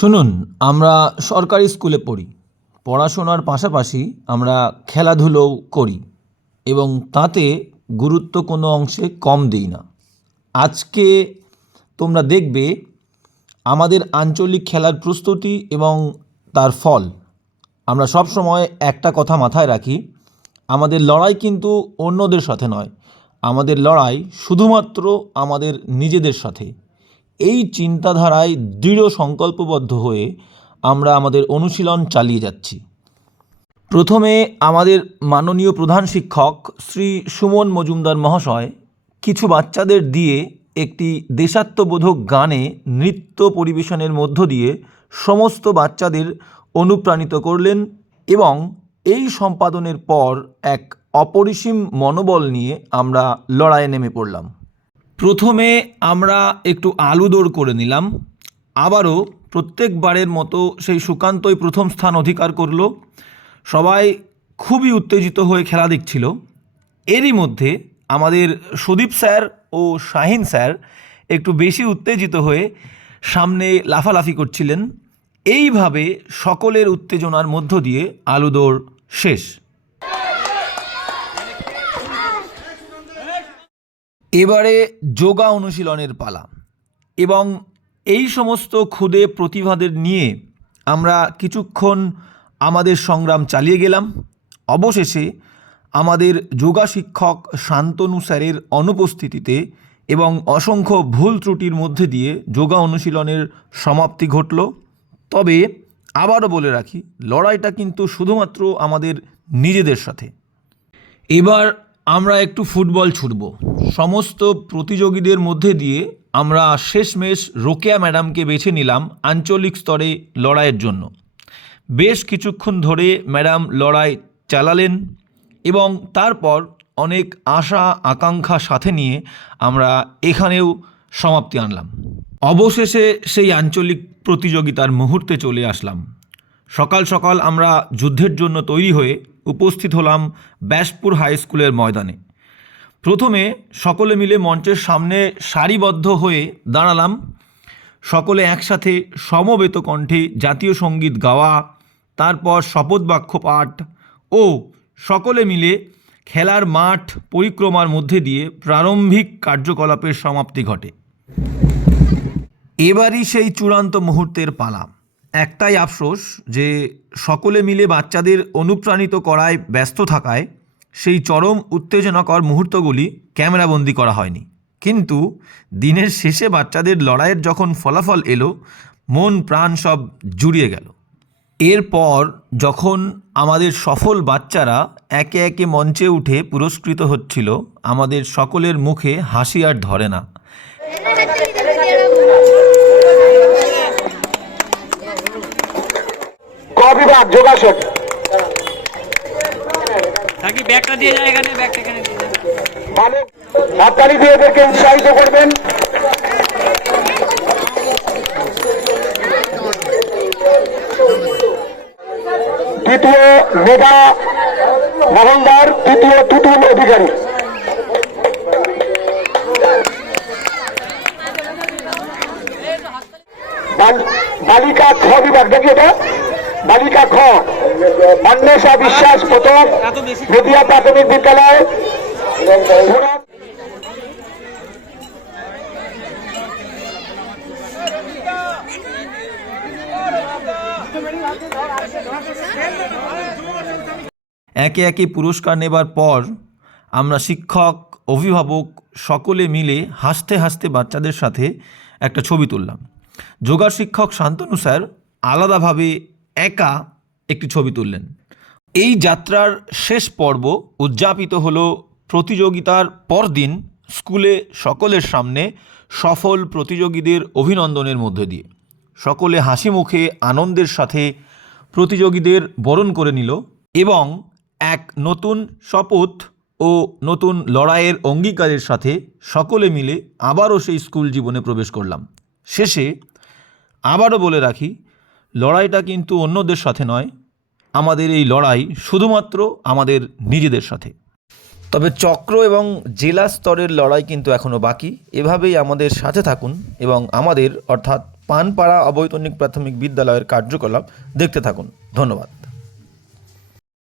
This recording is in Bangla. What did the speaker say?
শুনুন, আমরা সরকারি স্কুলে পড়ি। পড়াশোনার পাশাপাশি আমরা খেলাধুলোও করি এবং তাতে গুরুত্ব কোনো অংশে কম দিই না। আজকে তোমরা দেখবে আমাদের আঞ্চলিক খেলার প্রস্তুতি এবং তার ফল। আমরা সব সময় একটা কথা মাথায় রাখি, আমাদের লড়াই কিন্তু অন্যদের সাথে নয়। আমাদের লড়াই শুধুমাত্র আমাদের নিজেদের সাথে। এই চিন্তাধারায় দৃঢ় সংকল্পবদ্ধ হয়ে আমরা আমাদের অনুশীলন চালিয়ে যাচ্ছি। প্রথমে আমাদের মাননীয় প্রধান শিক্ষক শ্রী সুমন মজুমদার মহাশয় কিছু বাচ্চাদের দিয়ে একটি দেশাত্মবোধক গানে নৃত্য পরিবেশনের মধ্য দিয়ে সমস্ত বাচ্চাদের অনুপ্রাণিত করলেন এবং এই সম্পাদনের পর এক অপরিসীম মনোবল নিয়ে আমরা লড়াইয়ে নেমে পড়লাম। প্রথমে আমরা একটু আলু দৌড় করে নিলাম। আবারও প্রত্যেকবারের মতো সেই সুকান্তই প্রথম স্থান অধিকার করল। সবাই খুবই উত্তেজিত হয়ে খেলা দেখছিল। এরই মধ্যে আমাদের সুদীপ স্যার ও শাহিন স্যার একটু বেশি উত্তেজিত হয়ে সামনে লাফালাফি করছিলেন। এইভাবে সকলের উত্তেজনার মধ্য দিয়ে আলু দৌড় শেষ। এবারে যোগা অনুশীলনের পালা। এবং এই সমস্ত ক্ষুদে প্রতিভাদের নিয়ে আমরা কিছুক্ষণ আমাদের সংগ্রাম চালিয়ে গেলাম। অবশেষে আমাদের যোগা শিক্ষক শান্তনু স্যারের অনুপস্থিতিতে এবং অসংখ্য ভুল ত্রুটির মধ্যে দিয়ে যোগা অনুশীলনের সমাপ্তি ঘটল। তবে আবারও বলে রাখি, লড়াইটা কিন্তু শুধুমাত্র আমাদের নিজেদের সাথে। এবার আমরা একটু ফুটবল ছুটব সমস্ত প্রতিযোগীদের মধ্যে দিয়ে আমরা শেষমেশ রোকেয়া ম্যাডামকে বেছে নিলাম আঞ্চলিক স্তরে লড়াইয়ের জন্য। বেশ কিছুক্ষণ ধরে ম্যাডাম লড়াই চালালেন এবং তারপর অনেক আশা, আকাঙ্ক্ষা সাথে নিয়ে আমরা এখানেও সমাপ্তি আনলাম। অবশেষে সেই আঞ্চলিক প্রতিযোগিতার মুহূর্তে চলে আসলাম। সকাল সকাল আমরা যুদ্ধের জন্য তৈরি হয়ে উপস্থিত হলাম ব্যাসপুর হাই স্কুলের ময়দানে। প্রথমে সকলে মিলে মঞ্চের সামনে সারিবদ্ধ হয়ে দাঁড়ালাম। সকলে একসাথে সমবেত কণ্ঠে জাতীয় সংগীত গাওয়া, তারপর শপথ বাক্য পাঠ ও সকলে মিলে খেলার মাঠ পরিক্রমার মধ্যে দিয়ে প্রারম্ভিক কার্যকলাপের সমাপ্তি ঘটে। এবারই সেই চূড়ান্ত মুহূর্তের পালা। একটাই আফসোস যে সকলে মিলে বাচ্চাদের অনুপ্রাণিত করায় ব্যস্ত থাকায় সেই চরম উত্তেজনাকর মুহূর্তগুলি ক্যামেরাবন্দি করা হয়নি। কিন্তু দিনের শেষে বাচ্চাদের লড়াইয়ের যখন ফলাফল এলো, মন প্রাণ সব জুড়িয়ে গেল। এরপর যখন আমাদের সফল বাচ্চারা একে একে মঞ্চে উঠে পুরস্কৃত হচ্ছিল, আমাদের সকলের মুখে হাসি আর ধরে না। দিয়ে যায় ভালো হাততালি দিয়ে এদেরকে উৎসাহিত করবেন। দ্বিতীয় মেধা মহলদার তৃতীয় তুতুল অধিকারী। বালিকা বিভাগ দেখি এটা। বালিকা খ। অন্বেষা বিশ্বাস প্রথম নদিয়া প্রাথমিক বিদ্যালয়। একে একে পুরস্কার নেবার পর আমরা শিক্ষক, অভিভাবক সকলে মিলে হাসতে হাসতে বাচ্চাদের সাথে একটা ছবি তুললাম। যোগা শিক্ষক শান্তনু স্যার আলাদাভাবে একা একটি ছবি তুললেন। এই যাত্রার শেষ পর্ব উদযাপিত হল প্রতিযোগিতার পরদিন স্কুলে সকলের সামনে সফল প্রতিযোগীদের অভিনন্দনের মধ্যে দিয়ে। সকলে হাসি মুখে আনন্দের সাথে প্রতিযোগীদের বরণ করে নিল এবং এক নতুন শপথ ও নতুন লড়াইয়ের অঙ্গীকারের সাথে সকলে মিলে আবারও সেই স্কুল জীবনে প্রবেশ করলাম। শেষে আবারও বলে রাখি লড়াইটা কিন্তু অন্যদের সাথে নয়, আমাদের এই লড়াই শুধুমাত্র আমাদের নিজেদের সাথে। তবে চক্র এবং জেলা স্তরের লড়াই কিন্তু এখনও বাকি। এভাবেই আমাদের সাথে থাকুন এবং আমাদের, অর্থাৎ পানপাড়া অবৈতনিক প্রাথমিক বিদ্যালয়ের কার্যকলাপ দেখতে থাকুন। ধন্যবাদ।